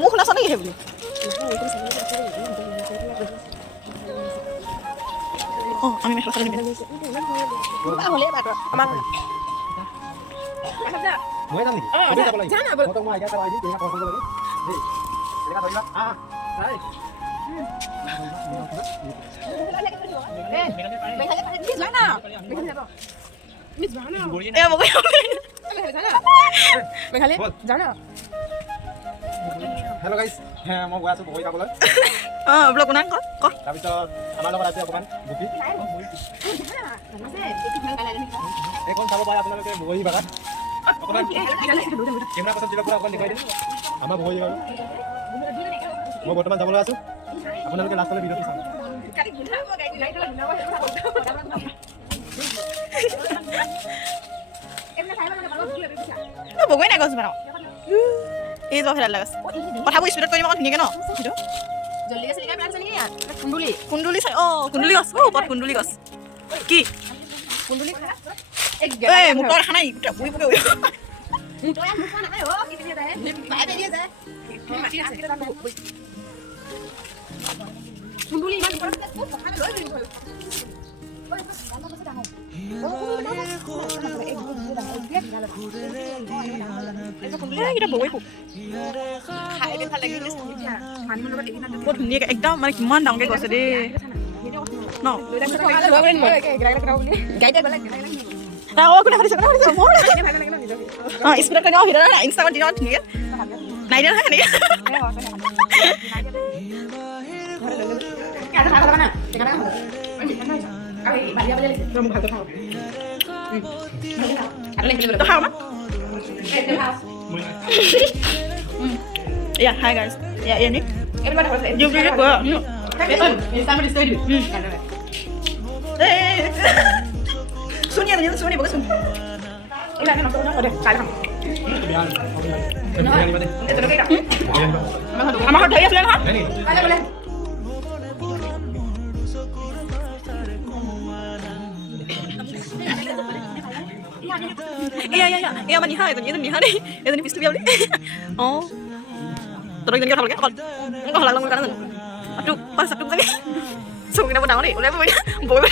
মোক শুনাছ নেকি সেই বুলি অঁ আমি মেখেলা চাদৰ নিপিন্ধো মই যাম নেকি তুমি যাব লাগিব মই তোমাক আইডিয়া কৰাই দিম তুমি কল কৰিব লাগে দেই এনেকা ধৰিবা হেল্ল' গাইজ মই গৈ আছোঁ বগৰী খাবলৈ অঁ ব্লগ বনাই ক তাৰপিছত আমাৰ লগত আছে অকণমান গুটি এইখন চাব পাৰে আপোনালোকে বগৰী বাগান অকণমান কেমেৰা পাছত জিলা পৰা অকণমান দেখুৱাই দিম আমাৰ বগৰী বাগান মই বৰ্তমান যাবলৈ আছোঁ আপোনালোকে লাষ্টলৈ ভিডিঅ'টো চাওক বগৰী নাই গছ বনাওঁ এই যোৱা ফেলা গছ কথাবোৰ স্পীডত কৰি দিম আকৌ ধুনীয়াকৈ ন কুন্দুলি চাই অঁ কুন্দুলি গছ ওপৰত কুন্দুলি গছ কি মোক তই দেখা নাই বহি পকে বহুত ধুনীয়াকৈ একদম মানে কিমান ডাঙৰকৈ গৈছে দেই ন কোনে সুধিছে অঁ স্পীডত কৰি দিওঁ ভিডিঅ' ইনষ্টাগ্ৰামত দিনত ধুনীয়াকৈ নাই দিয়া নহয় সেনেকৈ Yeah, hi guys. Yeah, Nick. You really go. Sonia, Sonia, bagus Sonia. Ini kan nonton udah kalah. Itu lagi tak? Amah udah ya sudah kan? Ada boleh. Iya, mana Niha itu Niha nih, itu nih pistol dia beli. Oh, terus ini kalau lagi, kalau halang kanan, aduh, pas aduh tadi, so kita mau tahu nih, udah boleh, boleh